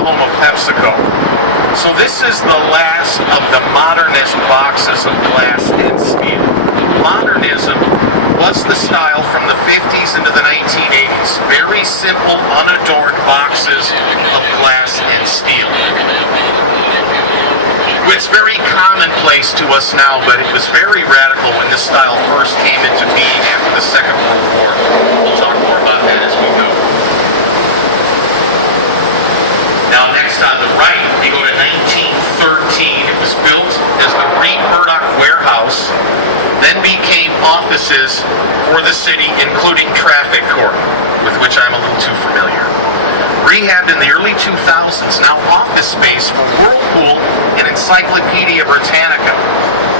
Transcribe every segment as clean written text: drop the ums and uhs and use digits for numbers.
the home of PepsiCo. So this is the last of the modernist boxes of glass and steel. Modernism was the style from the 50s into the 1980s. Very simple, unadorned boxes of glass and steel. It's very commonplace to us now, but it was very radical when this style first came into being after the Second World War. We'll talk more about that as we go. Now next on the right, we go to 1913. It was built as the Reed Murdoch Warehouse, then became offices for the city, including traffic court, with which I'm a little too familiar. Rehabbed in the early 2000s, now office space for Whirlpool and Encyclopedia Britannica.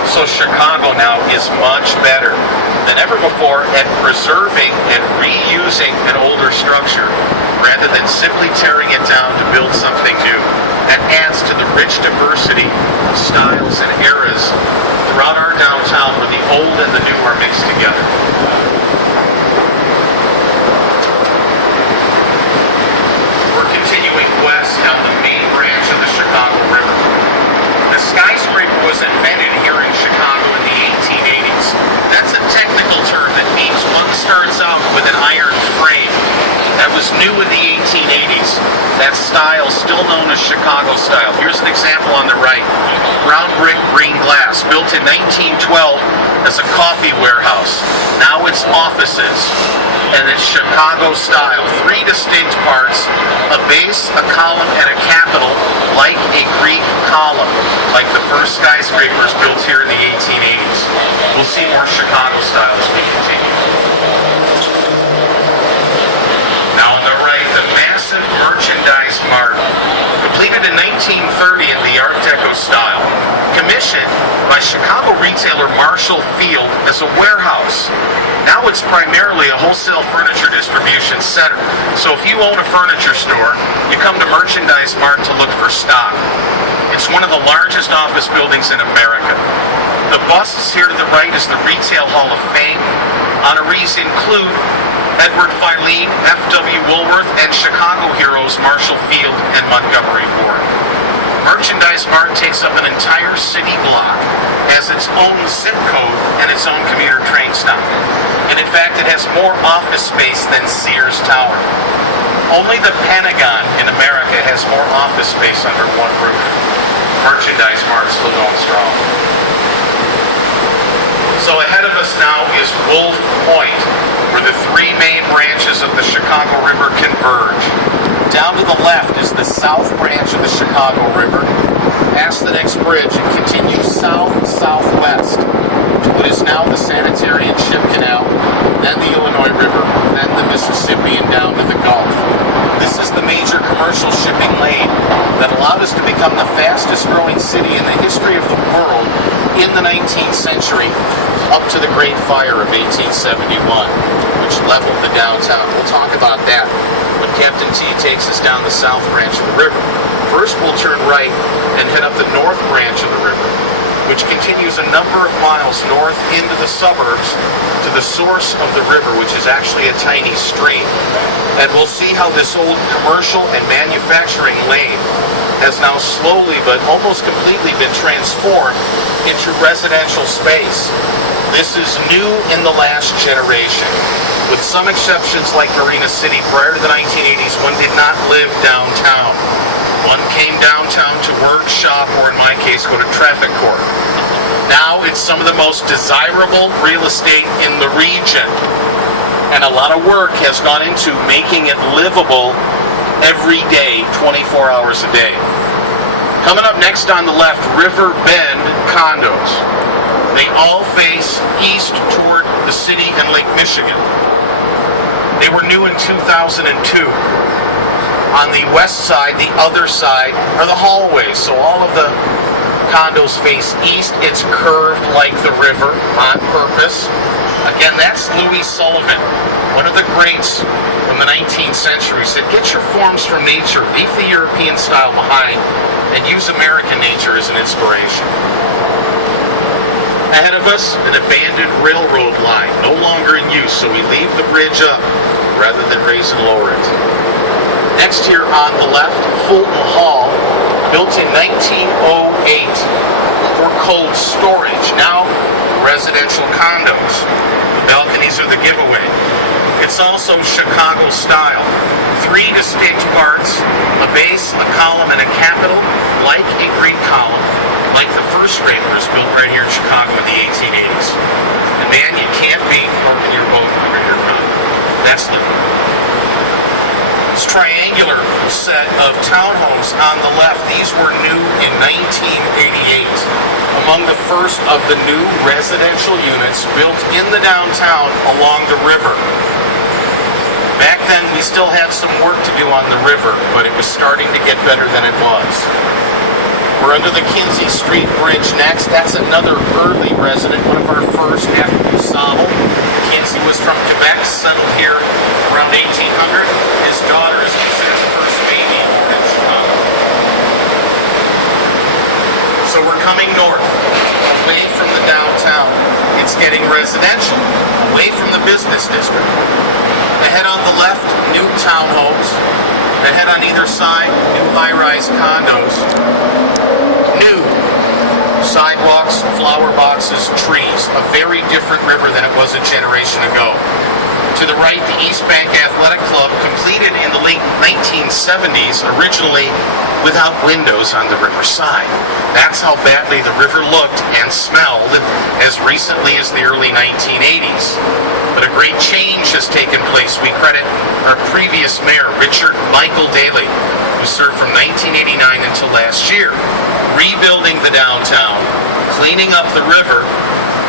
So Chicago now is much better than ever before at preserving and reusing an older structure rather than simply tearing it down to build something new. That adds to the rich diversity of styles and eras throughout our downtown where the old and the new are mixed together. Continuing west down the main branch of the Chicago River. The skyscraper was invented here in Chicago in the 1880s. That's a technical term that means one starts out with an iron frame. That was new in the 1880s. That style, still known as Chicago style. Here's an example on the right. Brown brick, green glass, built in 1912 as a coffee warehouse. Now it's offices. And it's Chicago style. Three distinct parts, a base, a column, and a capital, like a Greek column, like the first skyscrapers built here in the 1880s. We'll see more Chicago style as we continue. Now on the right, the massive merchandise mart, completed in 1930 in the Art Deco style, commissioned by Chicago retailer Marshall Field as a warehouse. Now it's primarily a wholesale furniture distribution center. So if you own a furniture store, you come to Merchandise Mart to look for stock. It's one of the largest office buildings in America. The busts here to the right is the Retail Hall of Fame. Honorees include Edward Filene, F.W. Woolworth, and Chicago heroes Marshall Field and Montgomery Ward. Merchandise Mart takes up an entire city block, has its own zip code, and its own commuter train stop. And in fact, it has more office space than Sears Tower. Only the Pentagon in America has more office space under one roof. Merchandise Mart is still going strong. So ahead of us now is Wolf Point, where the three main branches of the Chicago River converge. Down to the left is the south branch of the Chicago River. Past the next bridge, it continues south-southwest to what is now the Sanitary and Ship Canal, then the Illinois River, then the Mississippi, and down to the Gulf. This is the major commercial shipping lane that allowed us to become the fastest growing city in the history of the world in the 19th century, up to the Great Fire of 1871, which leveled the downtown. We'll talk about that when Captain T takes us down the south branch of the river. First, we'll turn right and head up the north branch of the river, which continues a number of miles north into the suburbs to the source of the river, which is actually a tiny stream. And we'll see how this old commercial and manufacturing lane has now slowly but almost completely been transformed into residential space. This is new in the last generation. With some exceptions like Marina City, prior to the 1980s, one did not live downtown. One came downtown to work, shop, or in my case, go to traffic court. Now it's some of the most desirable real estate in the region. And a lot of work has gone into making it livable every day, 24 hours a day. Coming up next on the left, River Bend condos. They all face east toward the city and Lake Michigan. They were new in 2002. On the west side, the other side, are the hallways. So all of the condos face east. It's curved like the river on purpose. Again, that's Louis Sullivan, one of the greats from the 19th century. Said, get your forms from nature, leave the European style behind, and use American nature as an inspiration. Ahead of us, an abandoned railroad line, no longer in use, so we leave the bridge up rather than raise and lower it. Next here on the left, Fulton Hall, built in 1908 for cold storage. Now, residential condos. The balconies are the giveaway. It's also Chicago style. 3 distinct parts, a base, a column, and a capital, like a Greek column, like the first Raiders built right here in Chicago in the 1880s. And man, you can't beat parking your boat under your condo. That's living. This triangular set of townhomes on the left, these were new in 1988. Among the first of the new residential units built in the downtown along the river. Back then, we still had some work to do on the river, but it was starting to get better than it was. We're under the Kinzie Street Bridge next. That's another early resident, one of our first after DuSable. Kinzie was from Quebec, settled here around 1800. His daughter is considered the first baby born in Chicago. So we're coming north, away from the downtown. It's getting residential, away from the business district. Ahead on the left, new townhomes. Ahead on either side, new high-rise condos. New sidewalks, flower boxes, trees. A very different river than it was a generation ago. To the right, the East Bank Athletic Club, completed in the late 1970s, originally without windows on the riverside. That's how badly the river looked and smelled as recently as the early 1980s. But a great change has taken place. We credit our previous mayor, Richard Michael Daley, who served from 1989 until last year, rebuilding the downtown, cleaning up the river,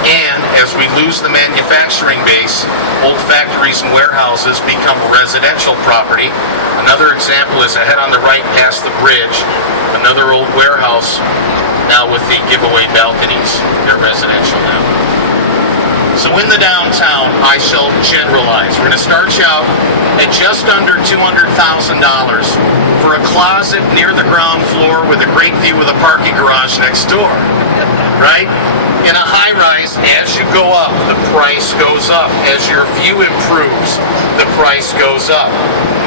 and as we lose the manufacturing base, old factories and warehouses become residential property. Another example is ahead on the right past the bridge, another old warehouse, now with the giveaway balconies. They're residential now. So in the downtown, I shall generalize. We're going to start you out at just under $200,000 for a closet near the ground floor with a great view of the parking garage next door, right? In a high-rise, as you go up, the price goes up. As your view improves, the price goes up.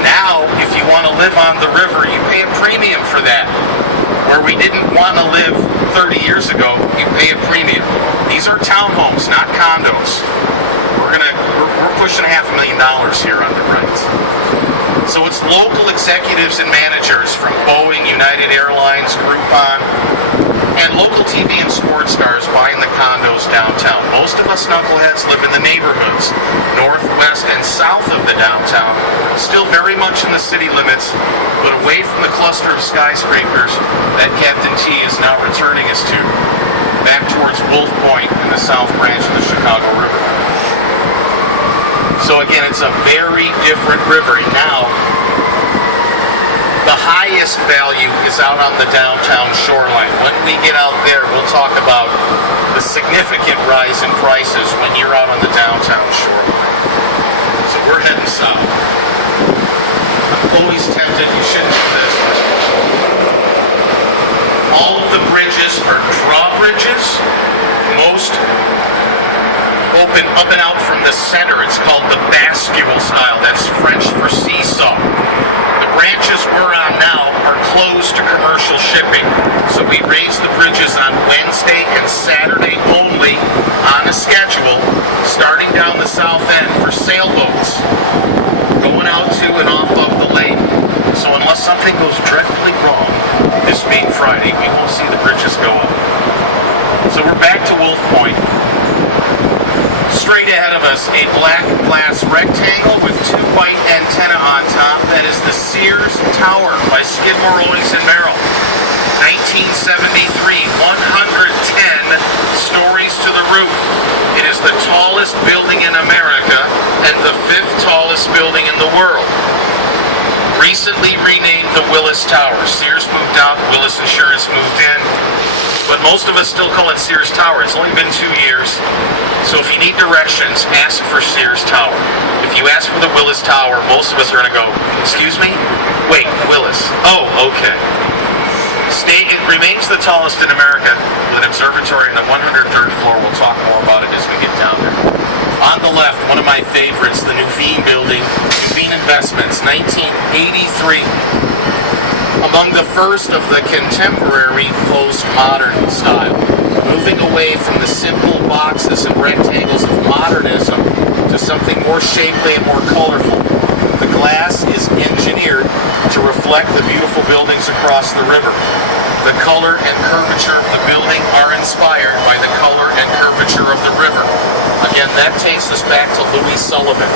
Now, if you want to live on the river, you pay a premium for that. Where we didn't want to live 30 years ago, you pay a premium. These are townhomes, not condos. We're pushing $500,000 here on the right. So it's local executives and managers from Boeing, United Airlines, Groupon, and local TV and sports stars buying the condos downtown. Most of us knuckleheads live in the neighborhoods, north, west, and south of the downtown, still very much in the city limits, but away from the cluster of skyscrapers that Captain T is now returning us to, back towards Wolf Point in the south branch of the Chicago River. So again, it's a very different river. And now, the highest value is out on the downtown shoreline. When we get out there, we'll talk about the significant rise in prices when you're out on the downtown shoreline. So we're heading south. I'm always tempted, you shouldn't do this. All of the bridges are drawbridges. Most open up and out from the center. It's called the bascule style. That's French for seesaw. The branches we're on now are closed to commercial shipping. So we raise the bridges on Wednesday and Saturday only on a schedule, starting down the south end for sailboats going out to and off of the lake. So unless something goes dreadfully wrong, this being Friday, we won't see the bridges go up. So we're back to Wolf Point. Straight ahead of us, a black glass rectangle with 2 white antennae on top. That is the Sears Tower by Skidmore, Owings & Merrill. 1973, 110 stories to the roof. It is the tallest building in America and the 5th tallest building in the world. Recently renamed the Willis Tower. Sears moved out, Willis Insurance moved in. But most of us still call it Sears Tower. It's only been 2 years. So if you need directions, ask for Sears Tower. If you ask for the Willis Tower, most of us are going to go, excuse me? Wait, Willis. Oh, okay. It remains the tallest in America with an observatory on the 103rd floor. We'll talk more about it as we get down there. On the left, one of my favorites, the Nuveen building, Nuveen Investments, 1983. Among the first of the contemporary postmodern style, moving away from the simple boxes and rectangles of modernism to something more shapely and more colorful. The glass is engineered to reflect the beautiful buildings across the river. The color and curvature of the building are inspired by the color and curvature of the river. Again, that takes us back to Louis Sullivan.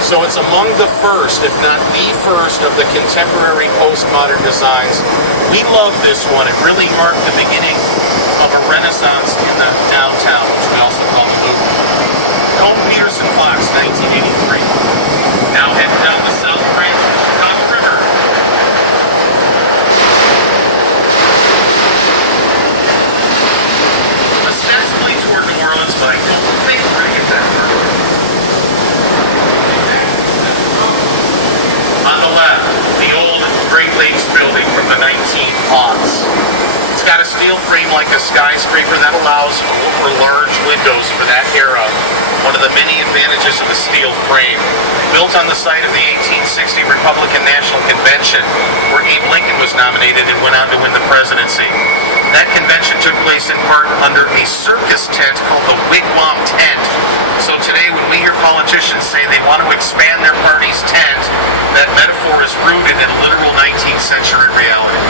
So it's among the first, if not the first, of the contemporary postmodern designs. We love this one. It really marked the beginning of a renaissance in the downtown, which we also call the Loop. Cone Peterson Fox, 1983. Now heading down the South Branch of the Chicago River. Ostensibly toward New Orleans, but I don't think we're going to get that far. On the left, the old Great Lakes building from the 1900s. It's got a steel frame like a skyscraper that allows for large windows for that era. One of the many advantages of the steel frame. Built on the site of the 1860 Republican National Convention, where Abe Lincoln was nominated and went on to win the presidency. That convention took place in part under a circus tent called the Wigwam Tent. So today when we hear politicians say they want to expand their party's tent, that metaphor is rooted in a literal 19th century reality.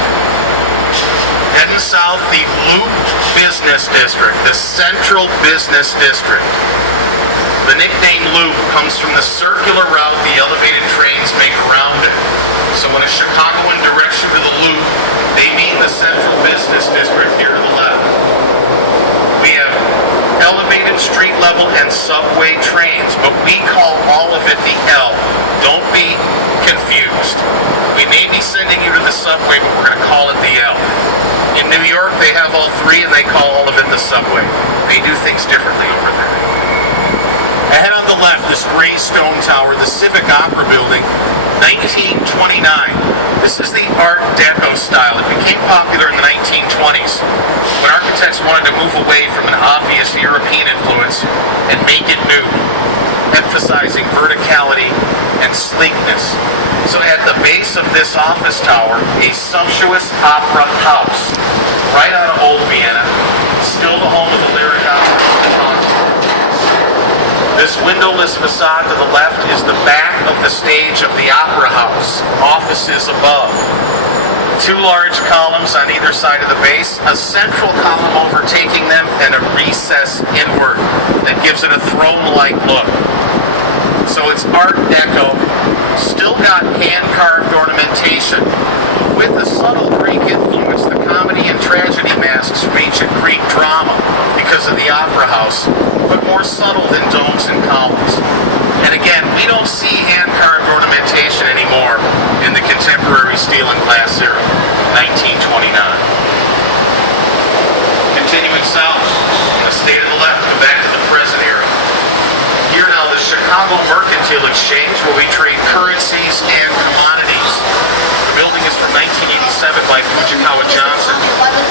Heading south, the Loop Business District, the Central Business District. The nickname Loop comes from the circular route the elevated trains make around it. So when a Chicagoan directs you to the Loop, they mean the Central Business District here to the left. We have elevated street level and subway trains, but we call all of it the L. Don't be confused. We may be sending you to the subway, but we're going to call it the L. In New York, they have all three, and they call all of it the subway. They do things differently over there. Ahead on the left, this gray stone tower, the Civic Opera Building, 1929. This is the Art Deco style. It became popular in the 1920s when architects wanted to move away from an obvious European influence and make it new, emphasizing verticality and sleekness. So at the base of this office tower, a sumptuous opera house, right out of Old Vienna, still the home of the Lyric Opera. This windowless facade to the left is the back of the stage of the Opera House, offices above. Two large columns on either side of the base, a central column overtaking them, and a recess inward that gives it a throne-like look. So it's Art Deco, still got hand-carved ornamentation. With a subtle Greek influence, the comedy and tragedy masks from ancient Greek drama because of the Opera House, but more subtle than domes and columns. And again, we don't see hand-carved ornamentation anymore in the contemporary steel and glass era, 1929. Continuing south, in the state of the left, go back to the present era. Here now, the Chicago Mercantile Exchange, where we trade currencies and commodities. The building is from 1987 by Fujikawa Johnson,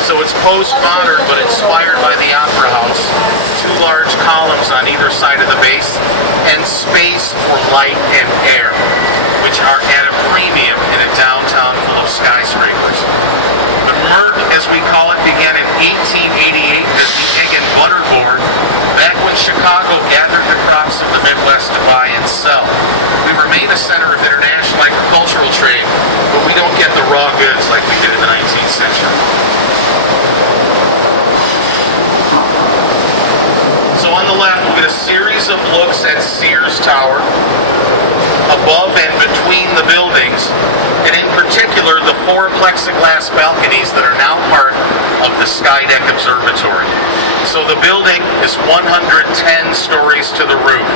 so it's postmodern but inspired by the Opera House. Two large columns on either side of the base, and space for light and air, which are at a premium in a downtown full of skyscrapers. The Merc, as we call it, began in 1888 as the Egg and Butter Board, back when Chicago gathered the crops of the Midwest to buy and sell. We remain a center of international agricultural trade, but we don't get the raw goods like we did in the 19th century. So on the left, we'll get a series of looks at Sears Tower, above and between the buildings, and in particular the four plexiglass balconies that are now part of the Skydeck Observatory. So the building is 110 stories to the roof.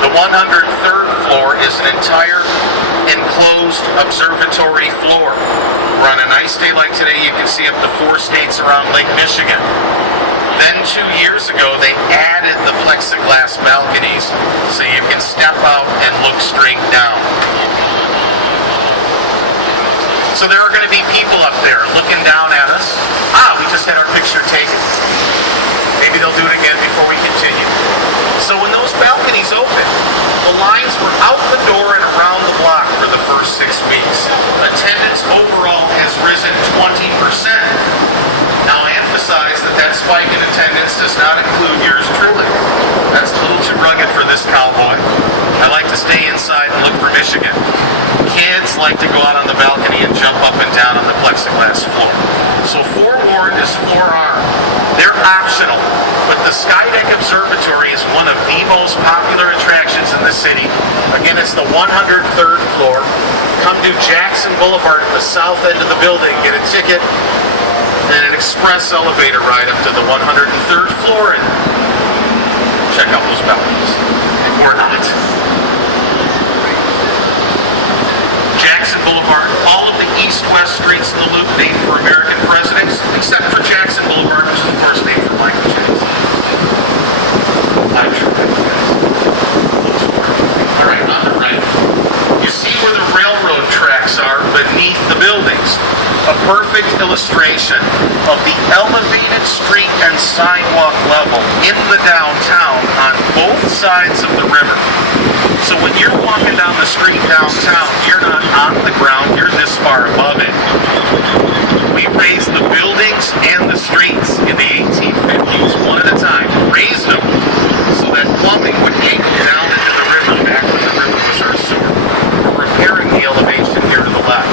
The 103rd floor is an entire enclosed observatory floor, where on a nice day like today you can see up to 4 states around Lake Michigan. Then 2 years ago, they added the plexiglass balconies so you can step out and look straight down. So there are going to be people up there looking down at us. We just had our picture taken. Maybe they'll do it again before we continue. So when those balconies open, the lines were out the door and around the block for the first 6 weeks. Attendance overall has risen 20%. Now I emphasize that spike in attendance does not include yours truly. That's a little too rugged for this cowboy. I like to stay inside and look for Michigan. Kids like to go out on the balcony and jump up and down on the plexiglass floor. So forewarned is forearmed. They're optional, but the Skydeck Observatory is one of the most popular attractions in the city. Again, it's the 103rd floor. Come to Jackson Boulevard at the south end of the building, get a ticket and an express elevator ride up to the 103rd floor and check out those balconies. Or not. Jackson Boulevard, all of the east-west streets in the loop named for American presidents, except for Jackson Boulevard, which is of course named for Michael Jackson. I'm sure that all right, on the right. You see where the railroad tracks are beneath the buildings. A perfect illustration of the elevated street and sidewalk level in the downtown on both sides of the river. So when you're walking down the street downtown, you're not on the ground, you're this far above it. We raised the buildings and the streets in the 1850s, one at a time, raised them so that plumbing would angle down into the river back when the river was our sewer. We're repairing the elevation here to the left.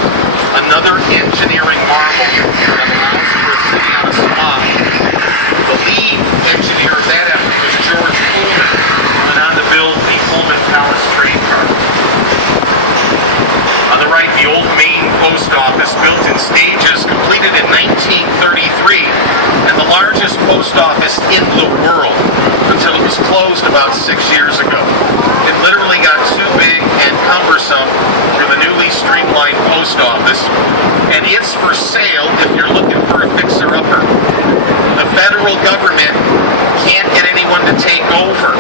Another engineering marvel that allows for a city on a spot. The lead engineer of that effort was George Pullman, who went on to build the Pullman Palace train car. On the right, the old Maine Post Office, built in stages, completed in 1933, and the largest post office in the world until it was closed about 6 years ago. It literally got too big and cumbersome for the newly streamlined post office, and it's for sale if you're looking for a fixer-upper. The federal government can't get anyone to take over.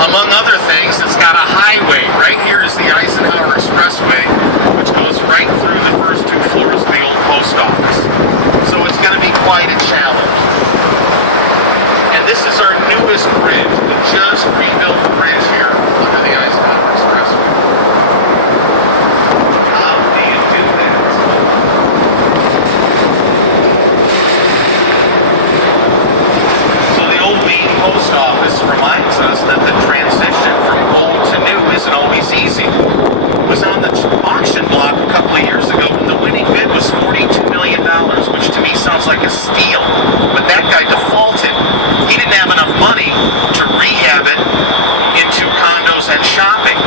Among other things, it's got a highway. Right here is the Eisenhower Expressway, which goes right through the first 2 floors of the old post office. So it's going to be quite a challenge. And this is our newest bridge, the just rebuilt bridge here under the Eisenhower Expressway. How do you do that? So the old Maine Post Office reminds us that the transition from old to new isn't always easy. It was on the auction block a couple of years ago, and the winning bid was $42 million, which to me sounds like a steal. But that guy defaulted. He didn't have enough money to rehab it into condos and shopping.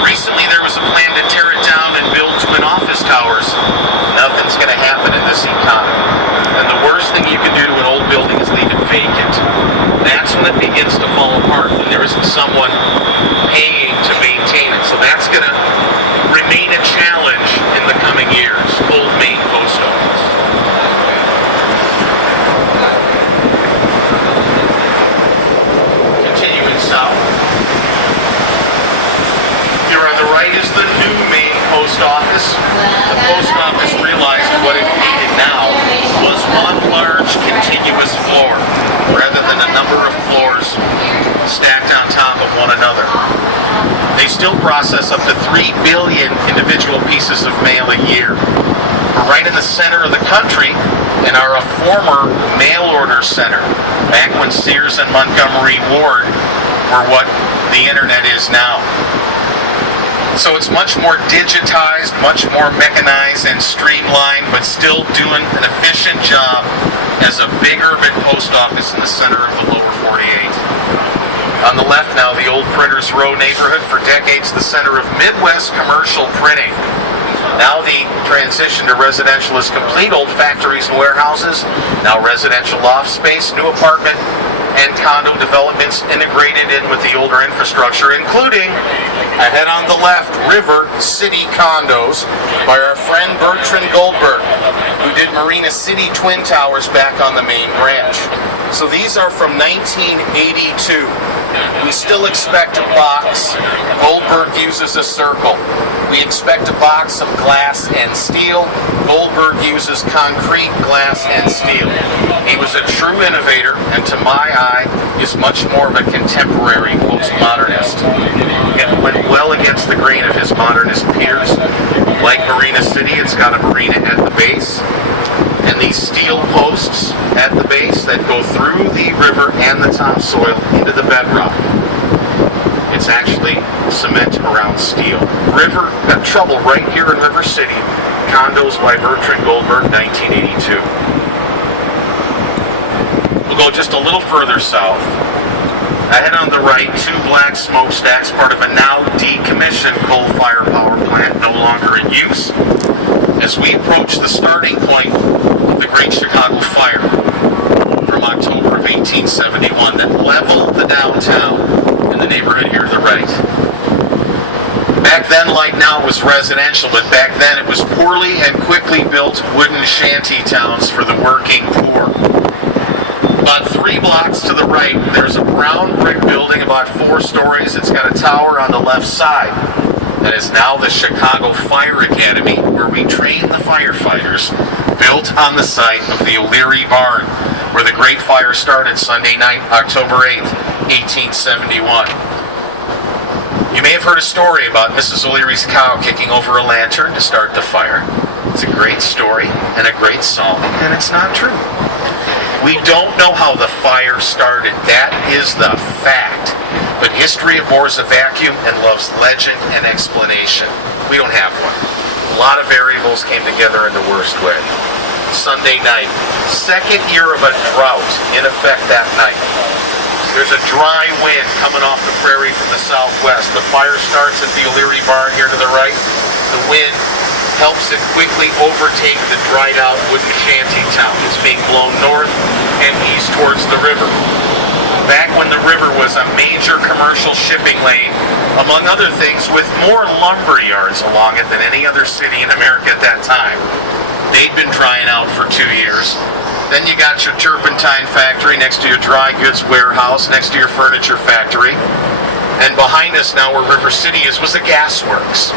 Recently, there was a plan to tear it down and build twin office towers. Nothing's going to happen in this economy. And the worst thing you can do to an old building is leave it vacant. That's when it begins to fall apart, when there isn't someone paying to maintain it. So that's going to remain a challenge in the coming years. Old Maine Post Office. Continuing south. Here on the right is the new Maine Post Office. The post office realized what it needed now was one large continuous floor, rather than a number of floors stacked on top of one another. They still process up to 3 billion individual pieces of mail a year. We're right in the center of the country and are a former mail order center, back when Sears and Montgomery Ward were what the internet is now. So it's much more digitized, much more mechanized and streamlined, but still doing an efficient job as a big urban post office in the center of the lower 48. On the left now, the old Printers Row neighborhood, for decades the center of Midwest commercial printing. Now the transition to residential is complete. Old factories and warehouses, now residential loft space, new apartment and condo developments integrated in with the older infrastructure, including, ahead on the left, River City Condos by our friend Bertrand Goldberg, who did Marina City Twin Towers back on the main branch. So these are from 1982. We still expect a box. Goldberg uses a circle. We expect a box of glass and steel. Goldberg uses concrete, glass, and steel. He was a true innovator, and to my eye, is much more of a contemporary postmodernist. It went well against the grain of his modernist peers. Like Marina City, it's got a marina at the base, and these steel posts at the base that go through the river and the topsoil into the bedrock. It's actually cement around steel. River got trouble right here in River City. Condos by Bertrand Goldberg, 1982. We'll go just a little further south. Ahead on the right, two black smokestacks, part of a now decommissioned coal-fired power plant, no longer in use. As we approach the starting point of the Great Chicago Fire from October of 1871 that leveled the downtown in the neighborhood here to the right. Back then, like now, it was residential, but back then it was poorly and quickly built wooden shanty towns for the working poor. About 3 blocks to the right, there's a brown brick building about 4 stories. It's got a tower on the left side. That is now the Chicago Fire Academy, where we train the firefighters, built on the site of the O'Leary Barn, where the Great Fire started Sunday night, October 8th, 1871. You may have heard a story about Mrs. O'Leary's cow kicking over a lantern to start the fire. It's a great story and a great song, and it's not true. We don't know how the fire started. That is the fact. But history abhors a vacuum and loves legend and explanation. We don't have one. A lot of variables came together in the worst way. Sunday night, second year of a drought in effect that night. There's a dry wind coming off the prairie from the southwest. The fire starts at the O'Leary Barn here to the right. The wind helps it quickly overtake the dried out wooden shanty town. It's being blown north and east towards the river. Back when the river was a major commercial shipping lane, among other things, with more lumber yards along it than any other city in America at that time. They'd been drying out for 2 years. Then you got your turpentine factory next to your dry goods warehouse, next to your furniture factory. And behind us now, where River City is, was a gas works.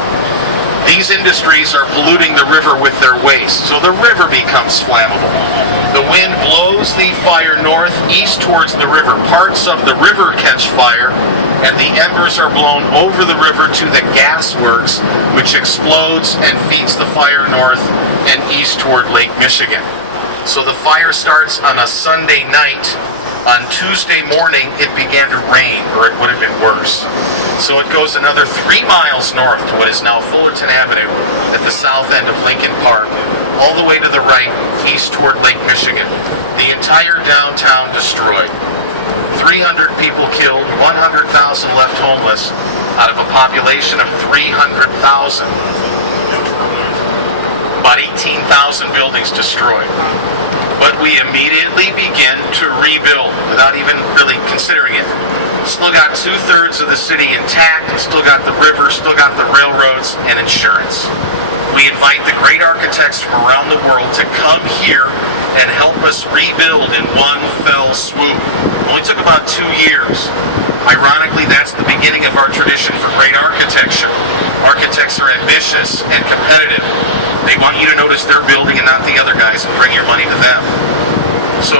These industries are polluting the river with their waste, so the river becomes flammable. The wind blows the fire northeast towards the river. Parts of the river catch fire, and the embers are blown over the river to the gas works, which explodes and feeds the fire north and east toward Lake Michigan. So the fire starts on a Sunday night. On Tuesday morning, it began to rain, or it would have been worse. So it goes another 3 miles north to what is now Fullerton Avenue at the south end of Lincoln Park, all the way to the right, east toward Lake Michigan. The entire downtown destroyed. 300 people killed, 100,000 left homeless, out of a population of 300,000. About 18,000 buildings destroyed. But we immediately begin to rebuild without even really considering it. Still got 2/3 of the city intact, still got the river, still got the railroads and insurance. We invite the great architects from around the world to come here and help us rebuild in one fell swoop. It only took about 2 years. Ironically, that's the beginning of our tradition for great architecture. Architects are ambitious and competitive. They want you to notice their building and not the other guys and bring your money to them. So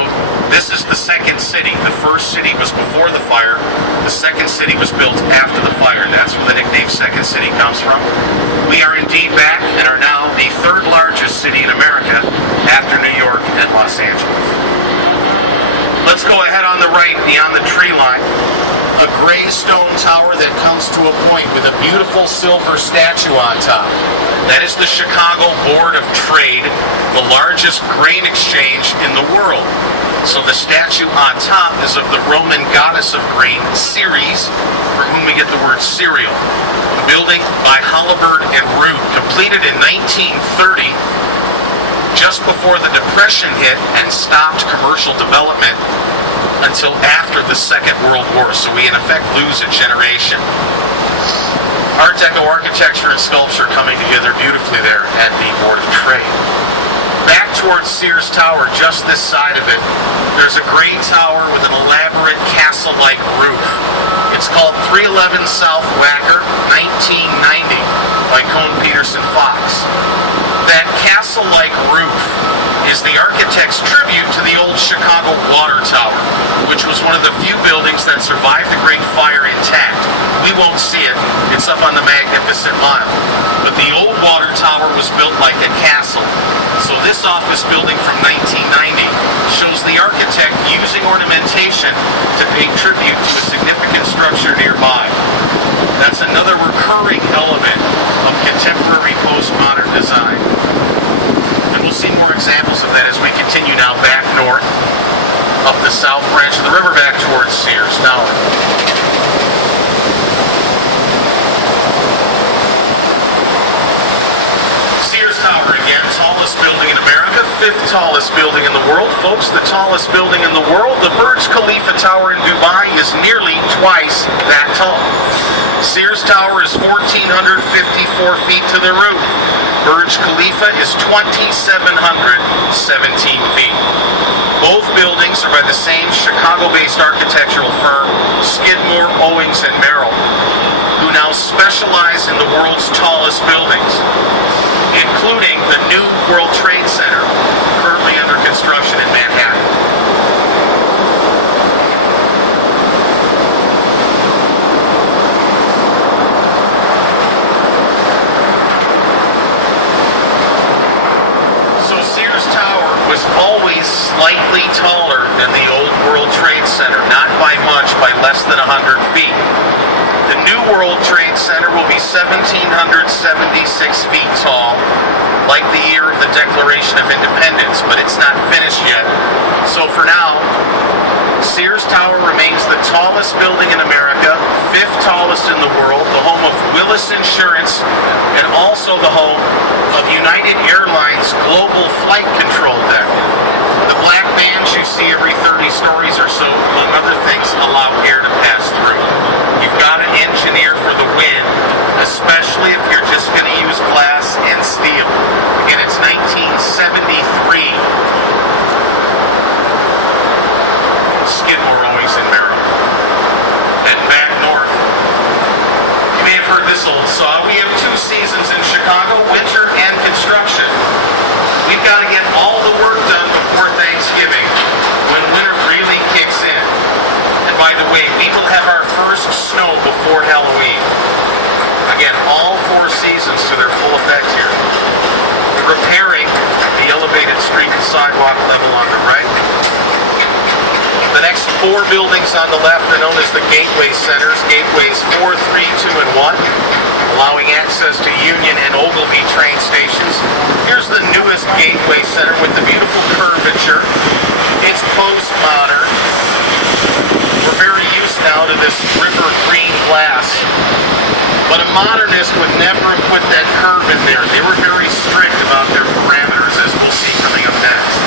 this is the second city. The first city was before the fire. The second city was built after the fire. That's where the nickname Second City comes from. We are indeed back and are now the 3rd largest city in America after New York and Los Angeles. Let's go ahead on the right beyond the tree line. A gray stone tower that comes to a point with a beautiful silver statue on top. That is the Chicago Board of Trade, the largest grain exchange in the world. So the statue on top is of the Roman goddess of grain, Ceres, from whom we get the word cereal. The building by Halliburton and Root, completed in 1930, just before the Depression hit and stopped commercial development until after the Second World War. So we in effect lose a generation. Art Deco architecture and sculpture coming together beautifully there at the Board of Trade. Back towards Sears Tower, just this side of it, there's a gray tower with an elaborate castle-like roof. It's called 311 South Wacker, 1990, by Cone Peterson Fox. That castle-like roof is the architect's tribute to the old Chicago Water Tower, which was one of the few buildings that survived the Great Fire intact. We won't see it. It's up on the Magnificent Mile. But the old water tower was built like a castle. So this office building from 1990 shows the architect using ornamentation to pay tribute to a significant structure nearby. That's another recurring element of contemporary postmodern design. And we'll see more examples of that as we continue now back north, up the south branch of the river back towards Sears Tower. Sears Tower again, tallest building in America, fifth tallest building in the world. Folks, the tallest building in the world, the Burj Khalifa Tower in Dubai, is nearly twice that tall. Sears Tower is 1,454 feet to the roof. Burj Khalifa is 2,717 feet. Both buildings are by the same Chicago-based architectural firm, Skidmore, Owings & Merrill, who now specialize in the world's tallest buildings, including the new World Trade Center, currently under construction in Manhattan. So Sears Tower was always slightly taller than the old World Trade Center, not by much, by less than 100 feet. The new World Trade Center will be 1,776 feet tall, like the year of the Declaration of Independence, but it's not finished yet. So for now, Sears Tower remains the tallest building in America, fifth tallest in the world, the home of Willis Insurance, and also the home of United Airlines Global Flight Control Deck. The black bands you see every 30 stories or so, among other things, allow air to pass through. You've got to engineer for the wind, especially if you're just going to use glass and steel. Again, it's 1973. Skidmore, Owings & Merrill. And back north, you may have heard this old saw. We have two seasons in Chicago, winter and construction. We've got to get all the work done before Thanksgiving, when winter really kicks in. And by the way, we will have our first snow before Halloween. Again, all four seasons to their full effect here. Repairing the elevated street and sidewalk level on the right. The next four buildings on the left are known as the Gateway Centers, gateways 4, 3, 2, and 1, allowing access to Union and Ogilvie train stations. Here's the newest Gateway Center with the beautiful curvature. It's postmodern. We're very used now to this river green glass, but a modernist would never have put that curve in there. They were very strict about their parameters, as we'll see coming up next.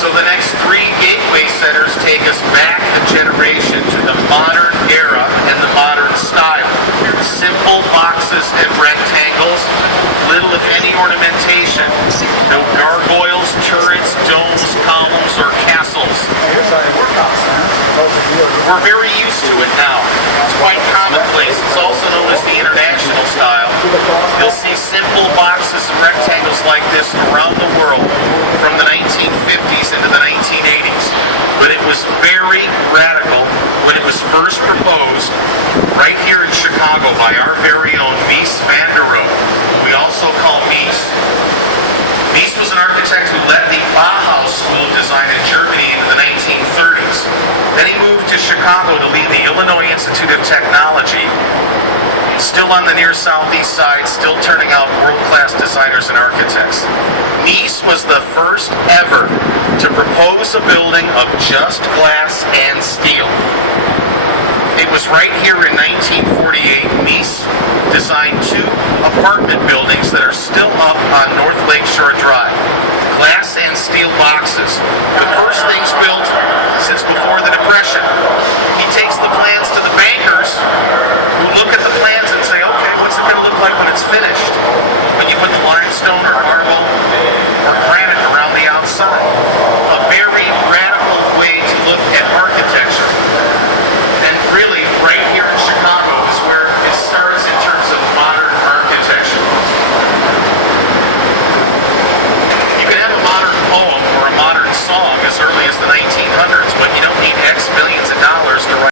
So the next three Gateway Centers take us back a generation to the modern era and the modern style. Simple boxes and rectangles, little if any ornamentation. No gargoyles, turrets, domes, columns, or castles. We're very used to it now. It's quite commonplace. It's also known as the international style. You'll see simple boxes and rectangles like this around the world from the 1950s into the 1980s. But it was very radical when it was first proposed right here in Chicago by our very own Mies van der Rohe, who we also call Mies. Mies was an architect who led the Bauhaus School of Design in Germany in the 1930s. Then he moved to Chicago to lead the Illinois Institute of Technology, still on the near southeast side, still turning out world-class designers and architects. Mies was the first ever to propose a building of just glass and steel. It was right here in 1948, Mies designed two apartment buildings that are still up on North Lakeshore Drive. Glass and steel boxes. The first things built since before the Depression. He takes the plans to the bankers, who look at it's finished, when you put the limestone or marble or granite around